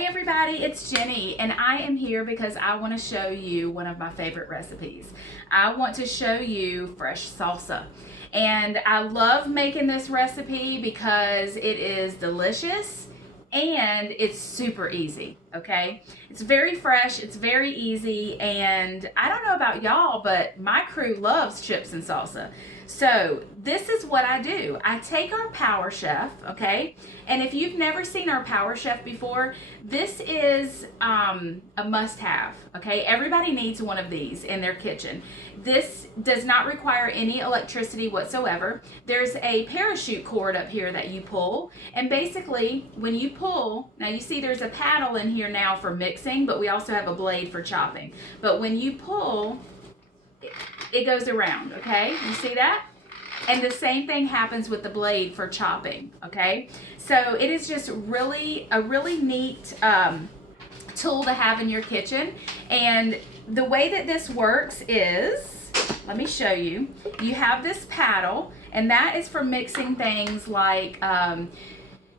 Hey everybody, it's Jenny and I am here because I want to show you one of my favorite recipes. I want to show you fresh salsa. And I love making this recipe because it is delicious and it's super easy, okay? It's very fresh, it's very easy, and I don't know about y'all, but my crew loves chips and salsa. So this is what I do. I take our Power Chef, okay? And if you've never seen our Power Chef before, this is a must-have, okay? Everybody needs one of these in their kitchen. This does not require any electricity whatsoever. There's a parachute cord up here that you pull, and basically when you pull, now you see there's a paddle in here now for mixing, but we also have a blade for chopping. But when you pull, it goes around, okay? You see that? And the same thing happens with the blade for chopping, okay? So it is just really a really neat tool to have in your kitchen. And the way that this works is, let me show you. You have this paddle, and that is for mixing things like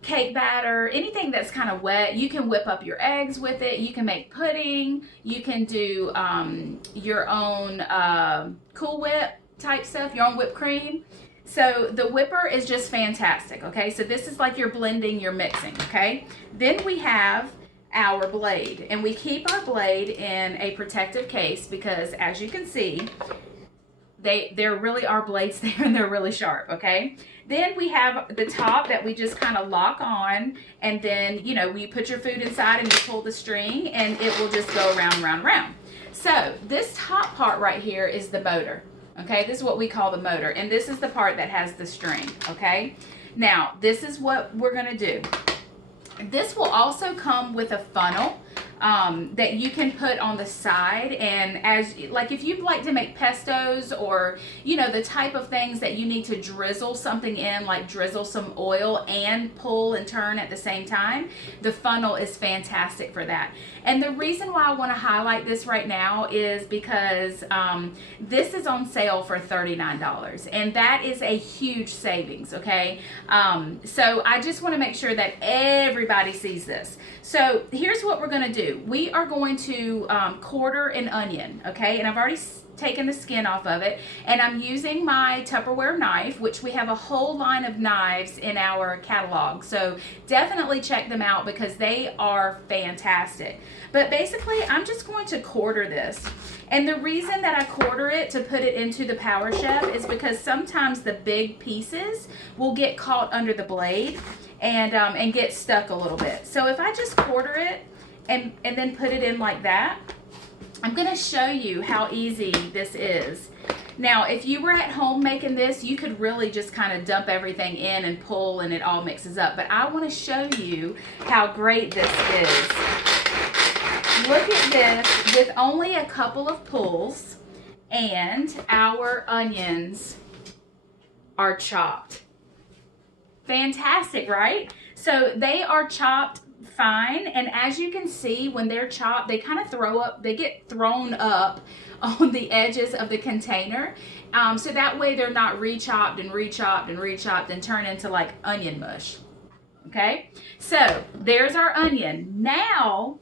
cake batter, anything that's kind of wet. You can whip up your eggs with it. You can make pudding. You can do your own Cool Whip type stuff, your own whipped cream. So the whipper is just fantastic, okay? So this is like you're blending, you're mixing, okay? Then we have our blade, and we keep our blade in a protective case because, as you can see, there really are blades there and they're really sharp, okay? Then we have the top that we just kind of lock on, and then, you know, you put your food inside and you pull the string and it will just go around, round, round. So this top part right here is the motor, okay? This is what we call the motor, and this is the part that has the string, okay? Now, this is what we're gonna do. This will also come with a funnel that you can put on the side, and as like if you'd like to make pestos, or you know, the type of things that you need to drizzle something in, like drizzle some oil and pull and turn at the same time, the funnel is fantastic for that. And the reason why I want to highlight this right now is because this is on sale for $39, and that is a huge savings, okay? So I just want to make sure that everybody sees this. So here's what we're going to do. We are going to quarter an onion, okay? And I've already taken the skin off of it, and I'm using my Tupperware knife, which we have a whole line of knives in our catalog. So definitely check them out because they are fantastic. But basically, I'm just going to quarter this. And the reason that I quarter it to put it into the Power Chef is because sometimes the big pieces will get caught under the blade and get stuck a little bit. So if I just quarter it and then put it in like that, I'm going to show you how easy this is. Now, if you were at home making this, you could really just kind of dump everything in and pull and it all mixes up. But I want to show you how great this is. Look at this, with only a couple of pulls, and our onions are chopped. Fantastic, right? So they are chopped fine, and as you can see, when they're chopped, they kind of they get thrown up on the edges of the container, so that way they're not rechopped and rechopped and rechopped and turn into like onion mush. Okay, so there's our onion. Now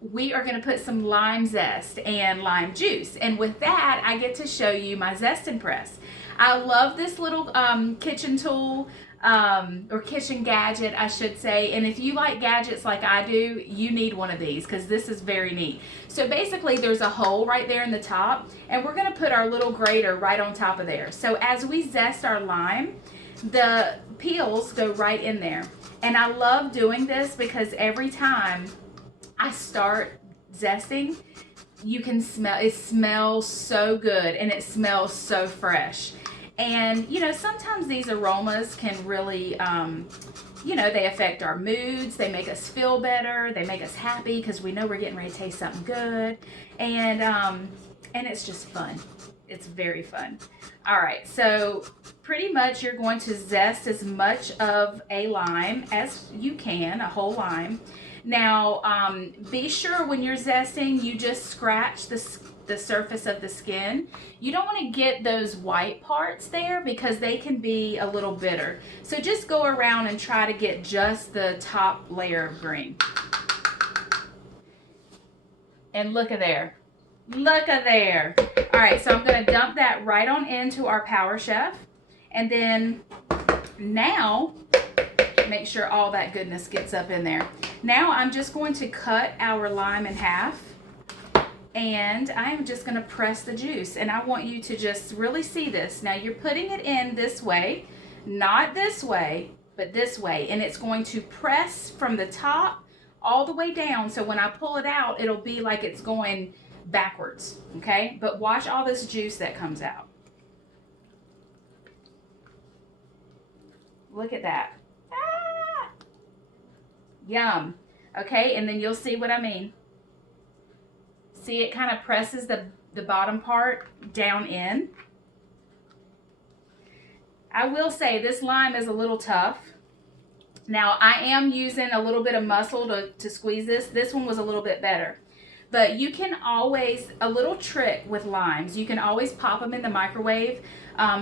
we are going to put some lime zest and lime juice, and with that I get to show you my zest and press. I love this little kitchen tool, or kitchen gadget, I should say. And if you like gadgets like I do, you need one of these because this is very neat. So basically there's a hole right there in the top, and we're going to put our little grater right on top of there. So as we zest our lime, the peels go right in there. And I love doing this because every time I start zesting, you can smell, it smells so good and it smells so fresh. And you know, sometimes these aromas can really, you know, they affect our moods, they make us feel better, they make us happy because we know we're getting ready to taste something good, and it's just fun. It's very fun. All right, so pretty much you're going to zest as much of a lime as you can, a whole lime. Now, be sure when you're zesting, you just scratch the surface of the skin. You don't want to get those white parts there because they can be a little bitter. So just go around and try to get just the top layer of green. And look at there. Look at there. All right, so I'm going to dump that right on into our Power Chef. And then now, make sure all that goodness gets up in there. Now I'm just going to cut our lime in half. And I am just going to press the juice. And I want you to just really see this. Now you're putting it in this way, not this way, but this way. And it's going to press from the top all the way down. So when I pull it out, it'll be like it's going backwards. Okay? But watch all this juice that comes out. Look at that. Ah! Yum. Okay, and then you'll see what I mean. See, it kind of presses the bottom part down in. I will say this lime is a little tough. Now, I am using a little bit of muscle to squeeze this. This one was a little bit better. But you can always, a little trick with limes, you can always pop them in the microwave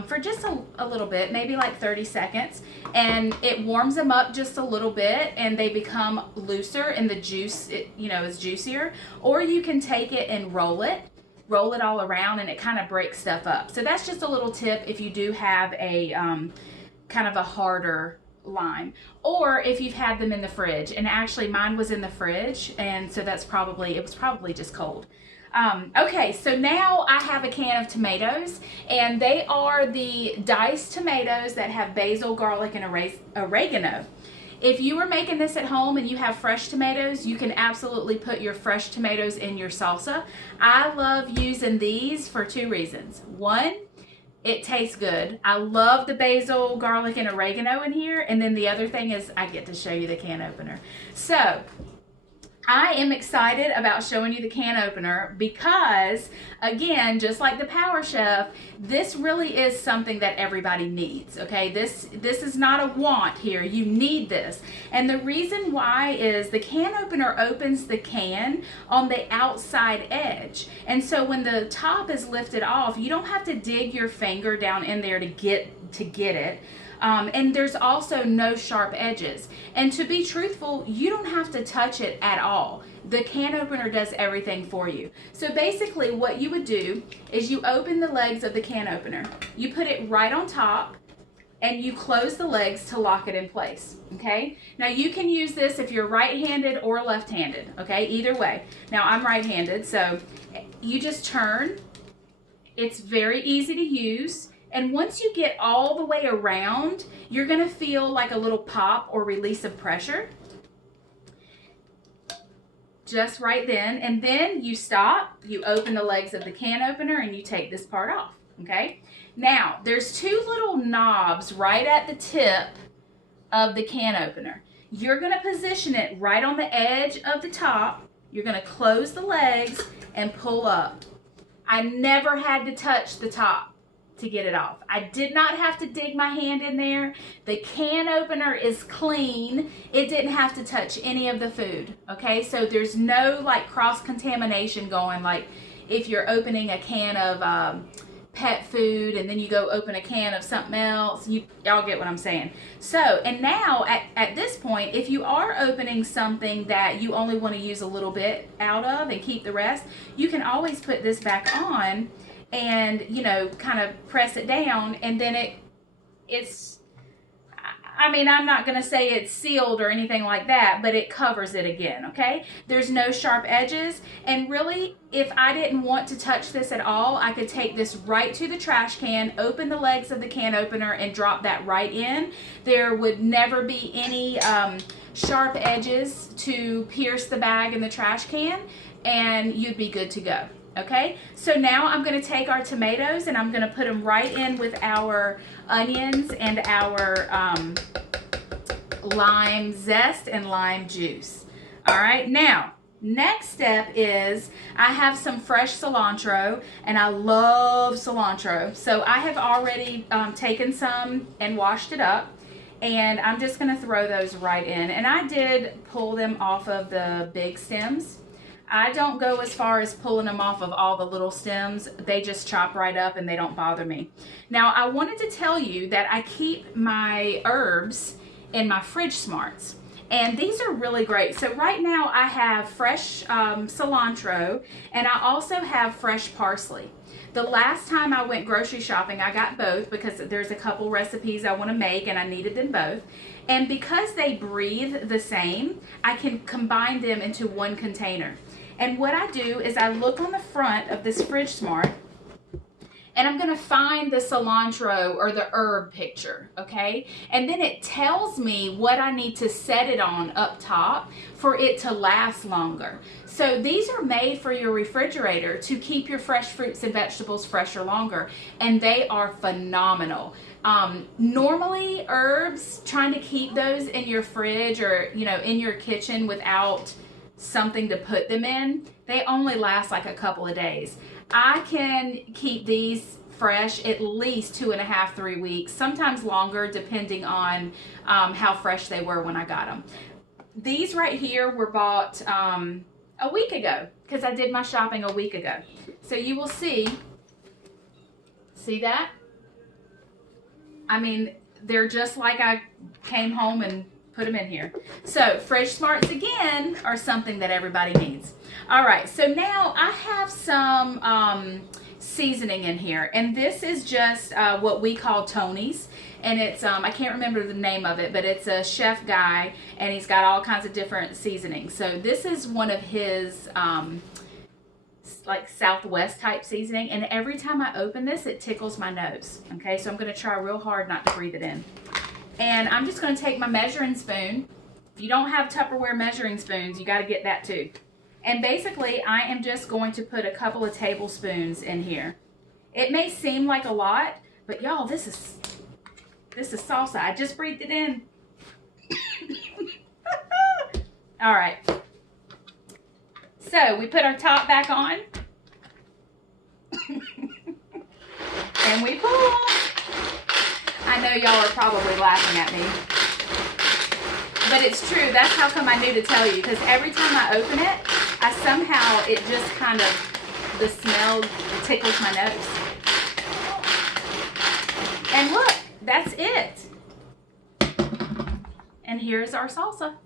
for just a little bit, maybe like 30 seconds. And it warms them up just a little bit and they become looser and the juice, is juicier. Or you can take it and roll it all around and it kind of breaks stuff up. So that's just a little tip if you do have a kind of a harder lime, or if you've had them in the fridge. And actually mine was in the fridge, and so it was probably just cold. Okay, so now I have a can of tomatoes, and they are the diced tomatoes that have basil, garlic, and oregano. If you are making this at home and you have fresh tomatoes, you can absolutely put your fresh tomatoes in your salsa. I love using these for two reasons. One, it tastes good. I love the basil, garlic, and oregano in here. And then the other thing is I get to show you the can opener. So I am excited about showing you the can opener because, again, just like the Power Chef, this really is something that everybody needs, okay? This is not a want here. You need this. And the reason why is the can opener opens the can on the outside edge. And so when the top is lifted off, you don't have to dig your finger down in there to get it. And there's also no sharp edges. And to be truthful, you don't have to touch it at all. The can opener does everything for you. So basically what you would do is you open the legs of the can opener. You put it right on top and you close the legs to lock it in place, okay? Now you can use this if you're right-handed or left-handed, okay? Either way. Now I'm right-handed, so you just turn. It's very easy to use. And once you get all the way around, you're going to feel like a little pop or release of pressure. Just right then. And then you stop, you open the legs of the can opener, and you take this part off. Okay? Now, there's two little knobs right at the tip of the can opener. You're going to position it right on the edge of the top. You're going to close the legs and pull up. I never had to touch the top to get it off. I did not have to dig my hand in there. The can opener is clean. It didn't have to touch any of the food, okay? So there's no like cross-contamination going, like if you're opening a can of pet food and then you go open a can of something else. Y'all get what I'm saying. So, and now at this point, if you are opening something that you only want to use a little bit out of and keep the rest, you can always put this back on and, kind of press it down, and then it's, I mean, I'm not going to say it's sealed or anything like that, but it covers it again, okay? There's no sharp edges, and really, if I didn't want to touch this at all, I could take this right to the trash can, open the legs of the can opener, and drop that right in. There would never be any sharp edges to pierce the bag in the trash can, and you'd be good to go. Okay, so now I'm going to take our tomatoes and I'm going to put them right in with our onions and our lime zest and lime juice. All right, now, next step is I have some fresh cilantro, and I love cilantro. So I have already taken some and washed it up, and I'm just going to throw those right in. And I did pull them off of the big stems. I don't go as far as pulling them off of all the little stems. They just chop right up and they don't bother me. Now, I wanted to tell you that I keep my herbs in my fridge smarts. And these are really great. So right now I have fresh cilantro, and I also have fresh parsley. The last time I went grocery shopping, I got both because there's a couple recipes I want to make and I needed them both. And because they breathe the same, I can combine them into one container. And what I do is I look on the front of this Fridge Smart, and I'm gonna find the cilantro or the herb picture, okay? And then it tells me what I need to set it on up top for it to last longer. So these are made for your refrigerator to keep your fresh fruits and vegetables fresher longer, and they are phenomenal. Normally herbs, trying to keep those in your fridge or in your kitchen without something to put them in, they only last like a couple of days. I can keep these fresh at least 2.5, 3 weeks, sometimes longer depending on how fresh they were when I got them. These right here were bought a week ago because I did my shopping a week ago. So you will see that? I mean, they're just like I came home and put them in here. So Fridge Smarts again are something that everybody needs. All right, so now I have some seasoning in here, and this is just what we call Tony's, and it's I can't remember the name of it, but it's a chef guy, and he's got all kinds of different seasonings. So this is one of his like Southwest type seasoning, and every time I open this it tickles my nose. Okay, so I'm going to try real hard not to breathe it in. And I'm just going to take my measuring spoon. If you don't have Tupperware measuring spoons, you got to get that too. And basically, I am just going to put a couple of tablespoons in here. It may seem like a lot, but y'all, this is salsa. I just breathed it in. All right. So we put our top back on. And we pull. I know y'all are probably laughing at me, but it's true. That's how come I knew to tell you, because every time I open it, I somehow, it just kind of, the smell tickles my nose. And look, that's it. And here's our salsa.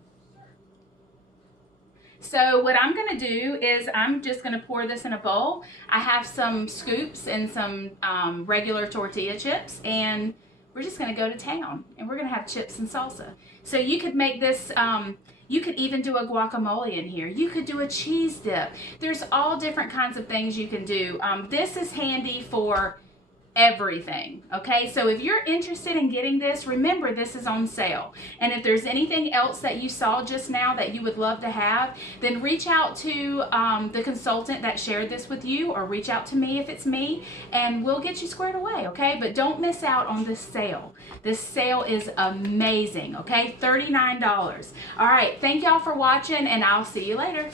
So what I'm going to do is I'm just going to pour this in a bowl. I have some scoops and some regular tortilla chips, and we're just going to go to town, and we're going to have chips and salsa. So you could make this, you could even do a guacamole in here. You could do a cheese dip. There's all different kinds of things you can do. This is handy for everything, okay? So if you're interested in getting this, remember this is on sale. And if there's anything else that you saw just now that you would love to have, then reach out to the consultant that shared this with you, or reach out to me if it's me, and we'll get you squared away, okay? But don't miss out on this sale. This sale is amazing, okay? $39. All right, thank y'all for watching, and I'll see you later.